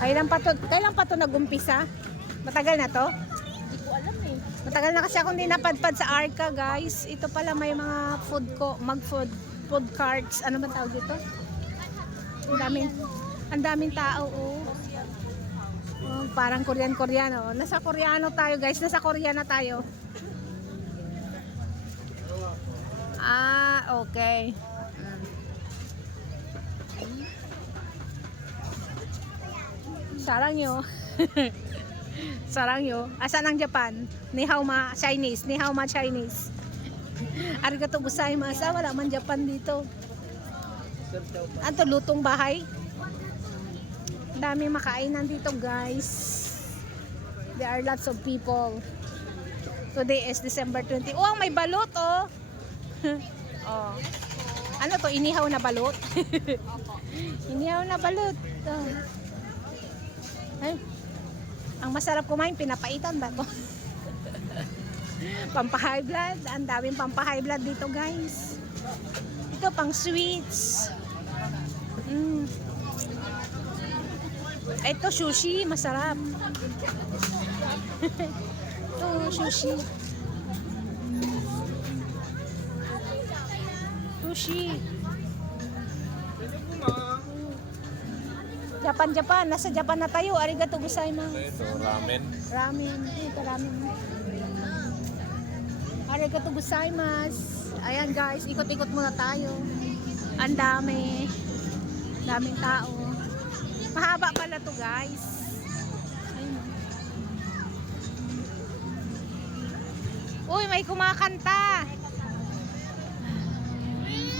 Kailan pa to nag-umpisa? Matagal na to? Hindi ko alam eh. Matagal na kasi ako hindi napadpad sa Arca, guys. Ito pala may mga food carts. Ano ba tawag dito? Ang daming tao, oh. Oh, parang Korean-Koreano. Nasa Koreano tayo, guys. Nasa Korea na tayo. Ah, okay. Sarangyo. Sarangyo. Asan ang Japan? Ni hao ma Chinese. Ni hao ma Chinese. Arigato gozaimasu. Wala man Japan dito. Anto lutong bahay. Dami makainan dito, guys. There are lots of people. Today is December 20. Oh, may balot, oh. Oh. Ano to? Inihaw na balot? Inihaw na balot. Oh. Ay, ang masarap kumain, pinapaitan ba to? Pampa-high blood. Ang daming pampa-high blood dito, guys. Ito pang sweets. Ito sushi, masarap. Ito sushi. Sushi. Japan. Nasa Japan na tayo. Arigato gozaimasu. Ito, ramen. Ramen. Ito, ramen. Arigato gozaimasu. Ayan, guys. Ikot-ikot muna tayo. Ang dami. Daming tao. Mahaba pala to, guys. Ayun. Uy, may kumakanta.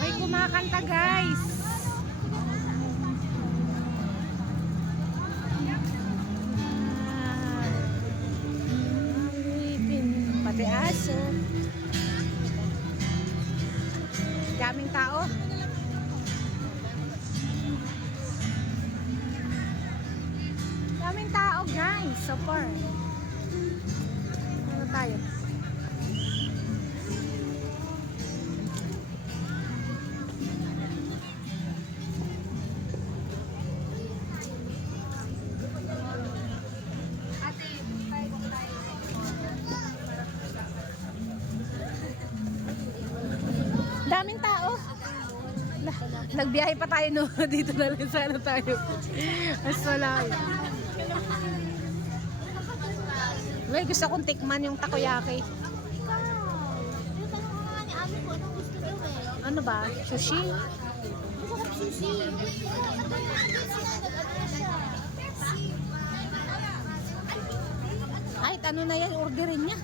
May kumakanta, guys. Pati aso. Daming tao. Daming tao, guys. So far. Ano tayo? Daming tao. Nagbiyahe pa tayo, no? Dito na lang sana tayo. Mas malayo. May gusto kong tikman yung takoyaki. Ano ba? Sushi? Sushi. Kahit ano na yan, orderin niya.